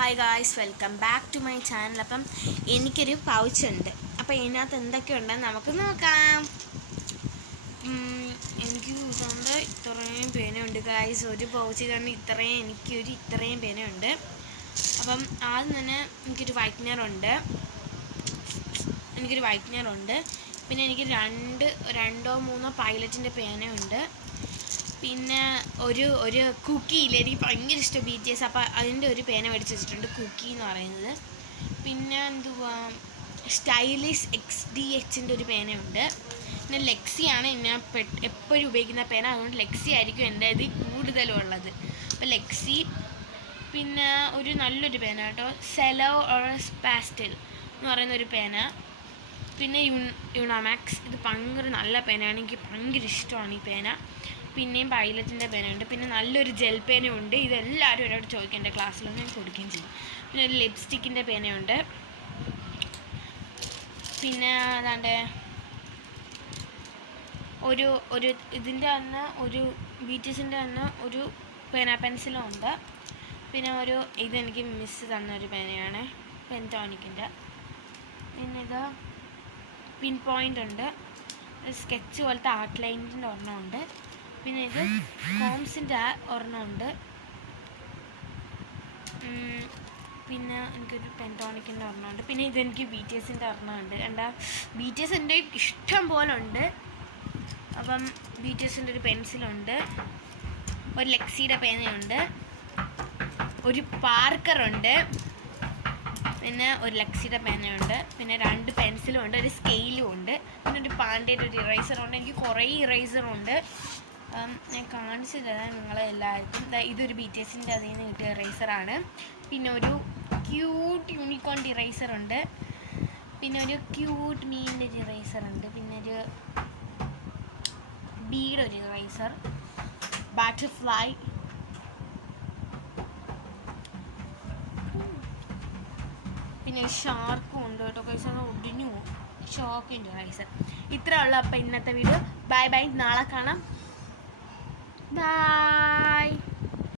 Hi guys, welcome back to my channel. അപ്പം എനിക്കൊരു പൗച്ചുണ്ട്. അപ്പം ഇതിനകത്ത് എന്തൊക്കെയുണ്ടെന്ന് നമുക്ക് നോക്കാം. എനിക്ക് കൊണ്ട് ഇത്രയും പേനയുണ്ട് ഗായ്സ്. ഒരു പൗച്ച് കണ്ട് ഇത്രയും പേനയുണ്ട്. അപ്പം ആദ്യം തന്നെ എനിക്കൊരു വൈറ്റ്നറുണ്ട്. പിന്നെ എനിക്ക് രണ്ടോ മൂന്നോ പൈലറ്റിൻ്റെ പേനയുണ്ട്. പിന്നെ ഒരു കുക്കി ഇല്ല, എനിക്ക് ഭയങ്കര ഇഷ്ടം BTS. അപ്പോൾ അതിൻ്റെ ഒരു പേന മേടിച്ച് വെച്ചിട്ടുണ്ട്, കുക്കി എന്ന് പറയുന്നത്. പിന്നെ സ്റ്റൈലിഷ് XDHൻ്റെ ഒരു പേനയുണ്ട്. പിന്നെ ലെക്സിയാണ് ഞാൻ എപ്പോഴും ഉപയോഗിക്കുന്ന പേന, അതുകൊണ്ട് ലെക്സി ആയിരിക്കും എൻ്റെ ഇത് കൂടുതലും ഉള്ളത്. അപ്പോൾ ലെക്സി. പിന്നെ ഒരു നല്ലൊരു പേന കേട്ടോ, സെലോ പാസ്റ്റൽ എന്ന് പറയുന്ന ഒരു പേന. പിന്നെ യുണാമാക്സ്, ഇത് ഭയങ്കര നല്ല പേനയാണ്, എനിക്ക് ഭയങ്കര ഇഷ്ടമാണ് ഈ പേന. പിന്നെയും പൈലറ്റിൻ്റെ പേനയുണ്ട്. പിന്നെ നല്ലൊരു ജെൽ പേനയുണ്ട്. ഇതെല്ലാവരും എന്നോട് ചോദിക്കും, എൻ്റെ ക്ലാസ്സിലൊന്നും ഞാൻ കൊടുക്കുകയും ചെയ്യും. പിന്നെ ഒരു ലിപ്സ്റ്റിക്കിൻ്റെ പേനയുണ്ട്. പിന്നെ അതാണ്ട് ഒരു ഇതിൻ്റെ തന്നെ ഒരു BTSൻ്റെ തന്നെ ഒരു പെൻസിലും ഉണ്ട്. പിന്നെ ഇതെനിക്ക് മിസ് തന്നൊരു പേനയാണ്, പെൻറ്റോണിക്കിൻ്റെ. പിന്നെ ഇത് പിൻ പോയിൻ്റ് ഉണ്ട്. സ്കെച്ച് പോലത്തെ ആർട്ട് ലൈനിൻ്റെ ഒരെണ്ണമുണ്ട്. പിന്നെ ഇത് കോംസിൻ്റെ ഒരെണ്ണമുണ്ട്. പിന്നെ എനിക്കൊരു പെൻറ്റോണിക്കിൻ്റെ ഒരെണ്ണമുണ്ട്. പിന്നെ ഇതെനിക്ക് BTSൻ്റെ ഒരെണ്ണമുണ്ട്. BTS എൻ്റെ ഇഷ്ടം പോലെ ഉണ്ട്. അപ്പം BTSൻ്റെ ഒരു പെൻസിലുണ്ട്, ഒരു ലെക്സിയുടെ പേനയുണ്ട്, ഒരു പാർക്കറുണ്ട്, പിന്നെ ഒരു ലെക്സിയുടെ പേനയുണ്ട്, പിന്നെ 2 പെൻസിലും ഉണ്ട്, ഒരു സ്കെയിലും ഉണ്ട്, പിന്നെ ഒരു പാൻഡയുടെ ഒരു ഇറേസറുണ്ട്. എനിക്ക് കുറേ ഇറേസറുണ്ട്, ഞാൻ കാണിച്ചു തരാം നിങ്ങളെ എല്ലാവർക്കും. ഇതൊരു BTSൻ്റെ അതിൽ നിന്ന് കിട്ടിയ ഇറേസറാണ്. പിന്നെ ഒരു ക്യൂട്ട് യൂണിക്കോണിൻ്റെ ഇറേസറുണ്ട്. പിന്നെ ഒരു ക്യൂട്ട് മീനിൻ്റെ ഒരു ഇറേസറുണ്ട്. പിന്നെ ഒരു ബീയുടെ ഒരു ഇറേസർ, ബട്ടർഫ്ലൈ. പിന്നെ ഒരു ഷാർക്കും ഉണ്ട് കേട്ടോ, കൈസർ ഒടിഞ്ഞു പോകും, ഷാർക്കിൻ്റെ ഇറേസർ. ഇത്രേ ഉള്ളൂ അപ്പോൾ ഇന്നത്തെ വീഡിയോ. ബൈ, നാളെ കാണാം. Bye.